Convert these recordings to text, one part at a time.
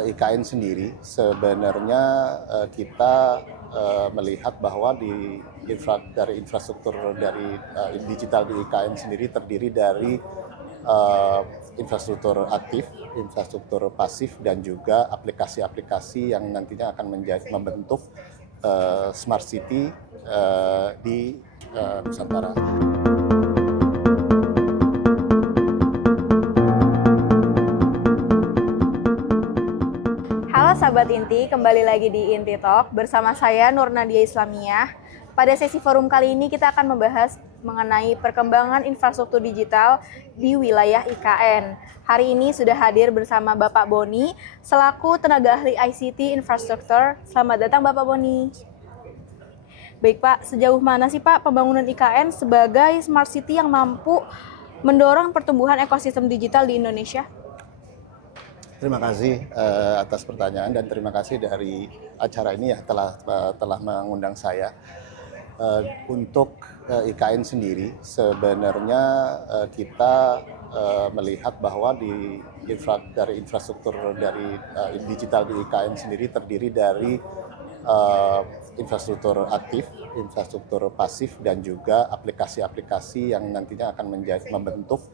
IKN sendiri sebenarnya kita melihat bahwa dari infrastruktur dari digital di IKN sendiri terdiri dari infrastruktur aktif, infrastruktur pasif, dan juga aplikasi-aplikasi yang nantinya akan membentuk smart city di Nusantara. Halo Sahabat Inti, kembali lagi di Inti Talk bersama saya Nur Nadia Islamiyah. Pada sesi forum kali ini kita akan membahas mengenai perkembangan infrastruktur digital di wilayah IKN. Hari ini sudah hadir bersama Bapak Boni selaku tenaga ahli ICT infrastruktur. Selamat datang Bapak Boni. Baik Pak, sejauh mana sih Pak pembangunan IKN sebagai smart city yang mampu mendorong pertumbuhan ekosistem digital di Indonesia? Terima kasih atas pertanyaan dan terima kasih dari acara ini ya telah mengundang saya. Untuk IKN sendiri sebenarnya kita melihat bahwa dari infrastruktur dari digital di IKN sendiri terdiri dari infrastruktur aktif, infrastruktur pasif, dan juga aplikasi-aplikasi yang nantinya akan membentuk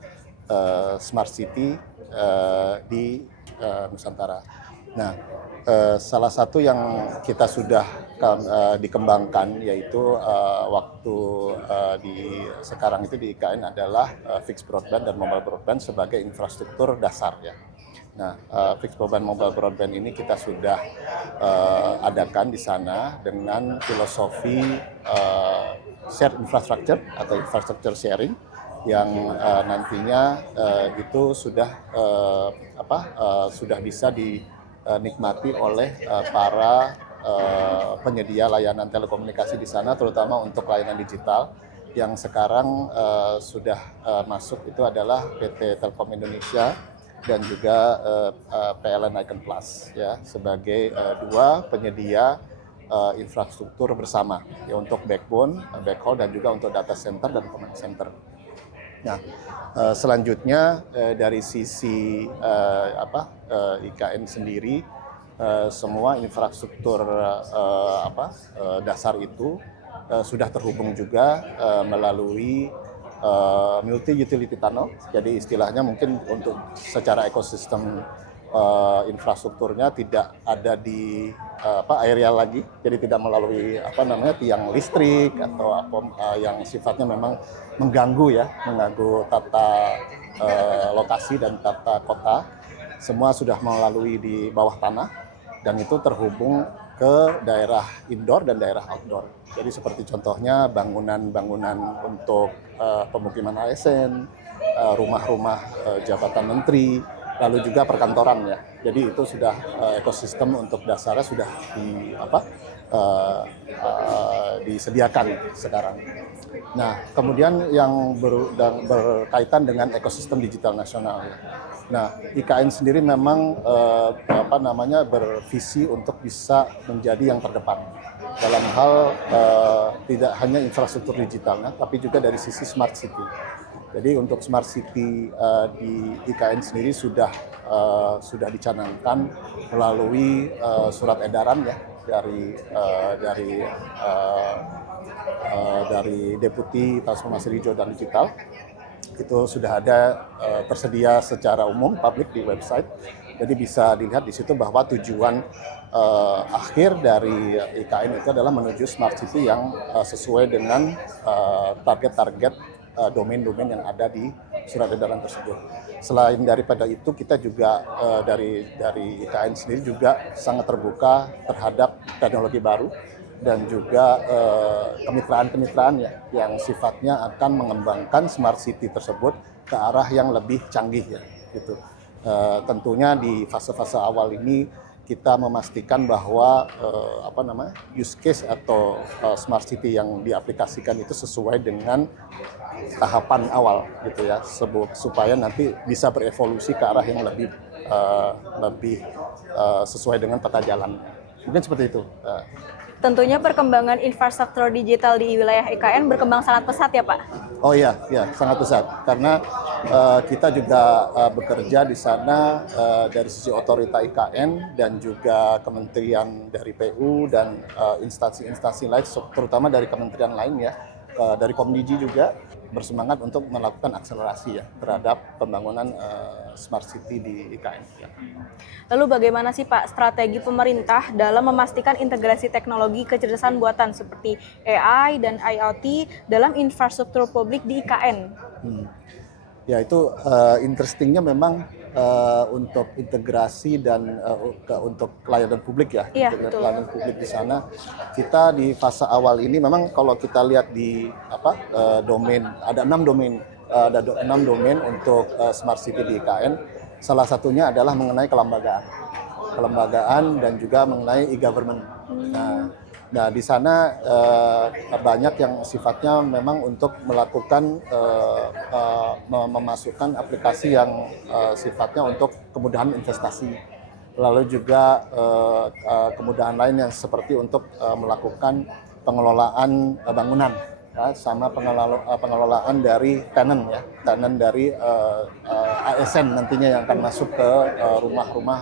smart city di Nusantara. Nah, salah satu yang kita sudah dikembangkan yaitu waktu sekarang itu di IKN adalah fixed broadband dan mobile broadband sebagai infrastruktur dasar ya. Nah, fixed broadband mobile broadband ini kita sudah adakan di sana dengan filosofi shared infrastructure atau infrastructure sharing yang nantinya itu sudah bisa dinikmati oleh para penyedia layanan telekomunikasi di sana, terutama untuk layanan digital yang sekarang sudah masuk itu adalah PT Telkom Indonesia dan juga PLN Icon Plus ya sebagai dua penyedia infrastruktur bersama ya untuk backbone, backhaul, dan juga untuk data center dan command center. Nah, selanjutnya dari sisi IKN sendiri, semua infrastruktur dasar itu sudah terhubung juga melalui multi utility tunnel. Jadi istilahnya mungkin untuk secara ekosistem infrastrukturnya tidak ada di aerial lagi, jadi tidak melalui tiang listrik atau yang sifatnya memang mengganggu tata lokasi dan tata kota. Semua sudah melalui di bawah tanah dan itu terhubung ke daerah indoor dan daerah outdoor. Jadi seperti contohnya bangunan-bangunan untuk pemukiman ASN, rumah-rumah jabatan menteri, lalu juga perkantoran ya. Jadi itu sudah ekosistem untuk dasarnya sudah disediakan sekarang. Nah, kemudian yang berkaitan dengan ekosistem digital nasional. Nah, IKN sendiri memang bervisi untuk bisa menjadi yang terdepan dalam hal tidak hanya infrastruktur digitalnya, tapi juga dari sisi smart city. Jadi untuk smart city di IKN sendiri sudah dicanangkan melalui surat edaran ya dari Deputi Transformasi Hijau dan Digital. Itu sudah ada tersedia secara umum publik di website. Jadi bisa dilihat di situ bahwa tujuan akhir dari IKN itu adalah menuju smart city yang sesuai dengan target-target domain-domain yang ada di surat edaran tersebut. Selain daripada itu, kita juga dari IKN sendiri juga sangat terbuka terhadap teknologi baru dan juga kemitraan-kemitraan yang sifatnya akan mengembangkan smart city tersebut ke arah yang lebih canggih ya, gitu. Tentunya di fase-fase awal ini kita memastikan bahwa use case atau smart city yang diaplikasikan itu sesuai dengan tahapan awal gitu ya, supaya nanti bisa berevolusi ke arah yang lebih sesuai dengan peta jalan. Mungkin seperti itu. Tentunya perkembangan infrastruktur digital di wilayah IKN berkembang sangat pesat ya Pak? Oh iya, sangat pesat. Karena kita juga bekerja di sana dari sisi otorita IKN dan juga kementerian dari PU dan instansi-instansi lain, terutama dari kementerian lain ya, dari Komdiji juga bersemangat untuk melakukan akselerasi ya terhadap pembangunan smart city di IKN. Ya. Lalu bagaimana sih Pak strategi pemerintah dalam memastikan integrasi teknologi kecerdasan buatan seperti AI dan IoT dalam infrastruktur publik di IKN? Ya itu interestingnya memang untuk integrasi dan untuk layanan publik ya, Iya, layanan publik di sana kita di fase awal ini memang kalau kita lihat di domain ada 6 domain ada 6 domain untuk smart city di IKN. Salah satunya adalah mengenai kelembagaan dan juga mengenai e-government. Nah di sana banyak yang sifatnya memang untuk melakukan memasukkan aplikasi yang sifatnya untuk kemudahan investasi. Lalu juga kemudahan lain yang seperti untuk melakukan pengelolaan bangunan. Ya, sama pengelolaan dari tenant dari ASN nantinya yang akan masuk ke rumah-rumah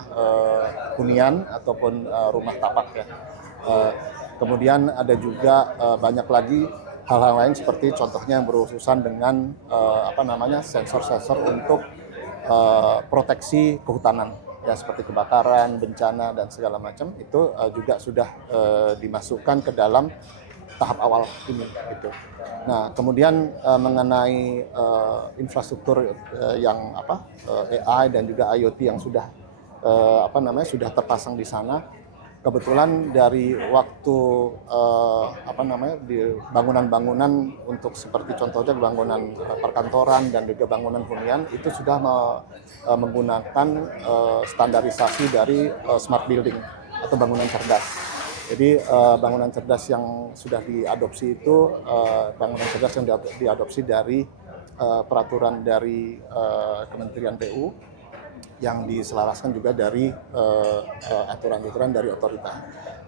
hunian ataupun rumah tapak ya. Kemudian ada juga banyak lagi hal-hal lain seperti contohnya yang berurusan dengan sensor-sensor untuk proteksi kehutanan ya seperti kebakaran, bencana dan segala macam itu juga sudah dimasukkan ke dalam tahap awal ini gitu. Nah, kemudian mengenai infrastruktur yang AI dan juga IoT yang sudah sudah terpasang di sana. Kebetulan dari waktu di bangunan-bangunan untuk seperti contohnya bangunan perkantoran dan juga bangunan hunian itu sudah menggunakan standarisasi dari smart building atau bangunan cerdas. Jadi bangunan cerdas yang sudah diadopsi itu bangunan cerdas yang diadopsi dari peraturan dari Kementerian PU yang diselaraskan juga dari aturan-aturan dari otorita.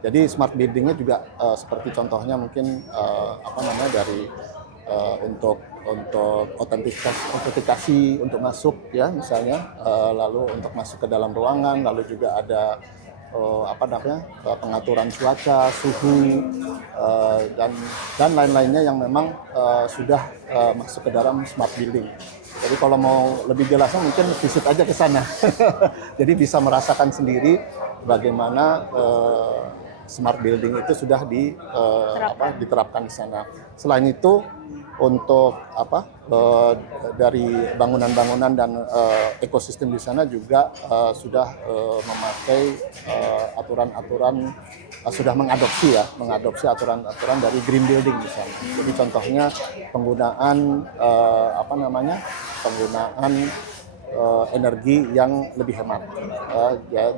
Jadi smart buildingnya juga seperti contohnya mungkin dari untuk autentikasi untuk masuk ya misalnya, lalu untuk masuk ke dalam ruangan, lalu juga ada pengaturan cuaca, suhu dan lain-lainnya yang memang sudah masuk ke dalam smart building. Jadi kalau mau lebih jelasnya mungkin visit aja ke sana. Jadi bisa merasakan sendiri bagaimana smart building itu sudah diterapkan di sana. Selain itu untuk dari bangunan-bangunan dan ekosistem di sana juga sudah memakai aturan-aturan sudah mengadopsi aturan-aturan dari green building misalnya. Jadi contohnya penggunaan energi yang lebih hemat,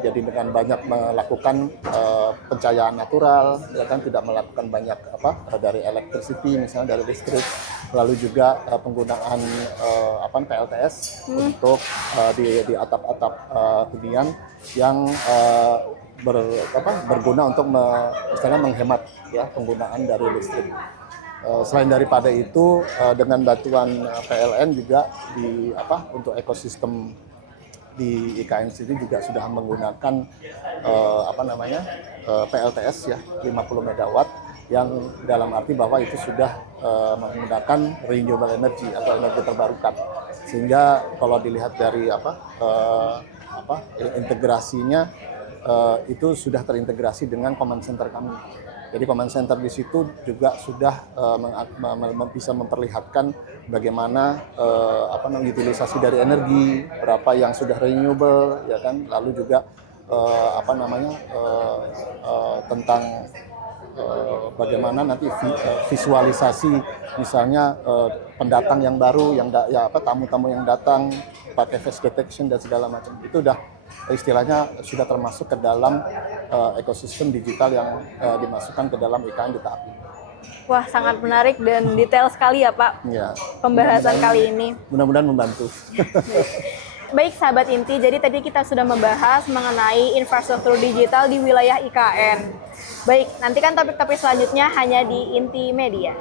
jadi dengan banyak melakukan pencahayaan natural, ya kan, tidak melakukan banyak dari electricity misalnya dari listrik, lalu juga penggunaan PLTS untuk di atap-atap hunian yang berguna untuk misalnya menghemat ya penggunaan dari listrik. Selain daripada itu, dengan bantuan PLN juga untuk ekosistem di IKN sendiri juga sudah menggunakan PLTS ya 50 MW yang dalam arti bahwa itu sudah menggunakan renewable energy atau energi terbarukan. Sehingga kalau dilihat dari integrasinya itu sudah terintegrasi dengan command center kami. Jadi command center di situ juga sudah bisa memperlihatkan bagaimana utilisasi dari energi, berapa yang sudah renewable, ya kan, lalu juga tentang bagaimana nanti visualisasi misalnya pendatang yang baru, tamu-tamu yang datang pakai face detection dan segala macam itu udah istilahnya sudah termasuk ke dalam ekosistem digital yang dimasukkan ke dalam IKN di tahap ini. Wah, sangat menarik dan detail sekali ya Pak, ya, pembahasan kali ini. Mudah-mudahan membantu. Baik sahabat Inti, jadi tadi kita sudah membahas mengenai infrastruktur digital di wilayah IKN. Baik, nantikan topik-topik selanjutnya hanya di Inti Media.